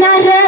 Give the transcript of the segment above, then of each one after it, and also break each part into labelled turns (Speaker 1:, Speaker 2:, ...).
Speaker 1: la.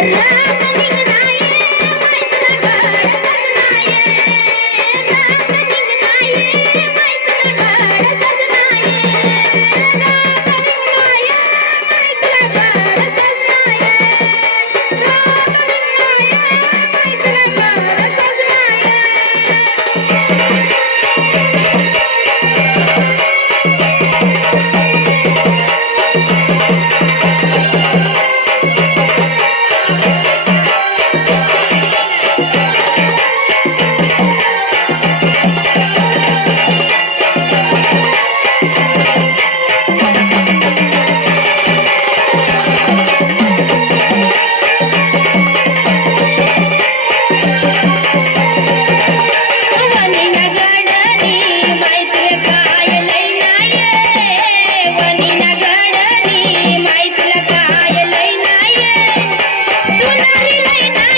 Speaker 2: Yeah. துணவில்லை நான்